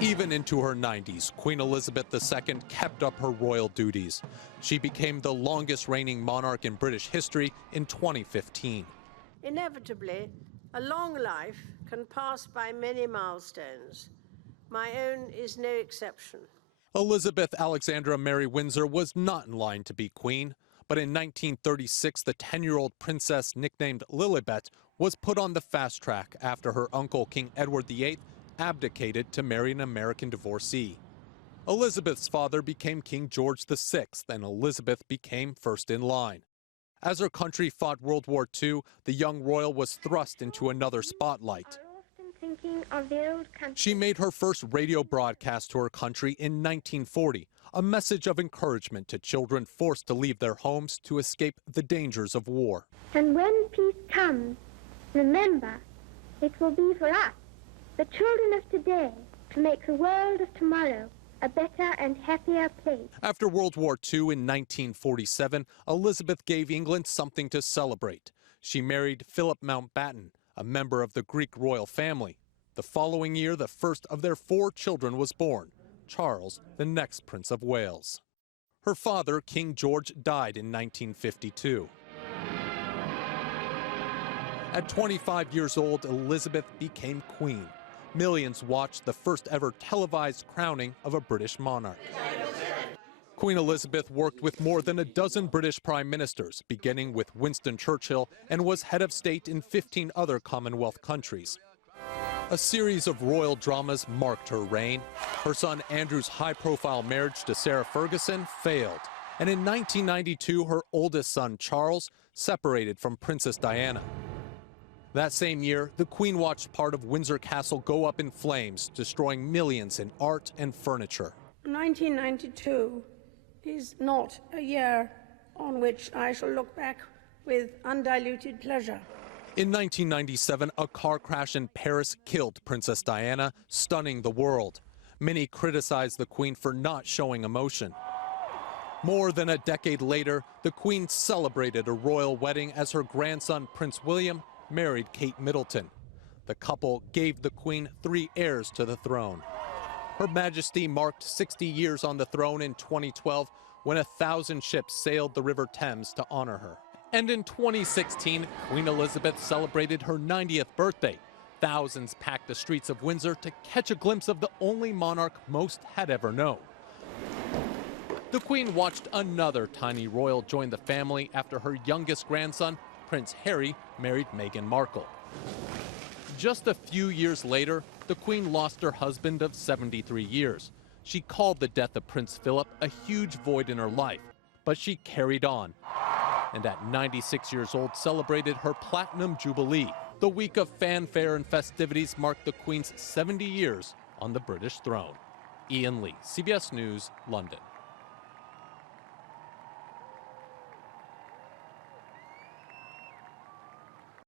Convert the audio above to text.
Even into her 90s, Queen Elizabeth II kept up her royal duties. She became the longest reigning monarch in British history in 2015. Inevitably, a long life can pass by many milestones. My own is no exception. Elizabeth Alexandra Mary Windsor was not in line to be queen, but in 1936, the 10-year-old princess nicknamed Lilibet was put on the fast track after her uncle, King Edward VIII, abdicated to marry an American divorcee. Elizabeth's father became King George VI, and Elizabeth became first in line. As her country fought World War II, the young royal was thrust into another spotlight. She made her first radio broadcast to her country in 1940, a message of encouragement to children forced to leave their homes to escape the dangers of war. And when peace comes, remember, it will be for us, the children of today, to make the world of tomorrow a better and happier place. After World War II in 1947, Elizabeth gave England something to celebrate. She married Philip Mountbatten, a member of the Greek royal family. The following year, the first of their 4 children was born, Charles, the next Prince of Wales. Her father, King George, died in 1952. At 25 years old, Elizabeth became queen. Millions watched the first ever televised crowning of a British monarch. Queen Elizabeth worked with more than a dozen British prime ministers, beginning with Winston Churchill, and was head of state in 15 other Commonwealth countries. A series of royal dramas marked her reign. Her son Andrew's high-profile marriage to Sarah Ferguson failed. And in 1992, her oldest son, Charles, separated from Princess Diana. That same year, the Queen watched part of Windsor Castle go up in flames, destroying millions in art and furniture. 1992 is not a year on which I shall look back with undiluted pleasure. In 1997, a car crash in Paris killed Princess Diana, stunning the world. Many criticized the Queen for not showing emotion. More than a decade later, the Queen celebrated a royal wedding as her grandson, Prince William, married Kate Middleton. The couple gave the Queen 3 heirs to the throne. Her Majesty marked 60 years on the throne in 2012 when 1,000 ships sailed the River Thames to honor her. And in 2016, Queen Elizabeth celebrated her 90th birthday. Thousands packed the streets of Windsor to catch a glimpse of the only monarch most had ever known. The Queen watched another tiny royal join the family after her youngest grandson, Prince Harry, married Meghan Markle. Just a few years later, the Queen lost her husband of 73 years. She called the death of Prince Philip a huge void in her life, but she carried on. And at 96 years old, celebrated her Platinum Jubilee. The week of fanfare and festivities marked the Queen's 70 years on the British throne. Ian Lee, CBS News, London.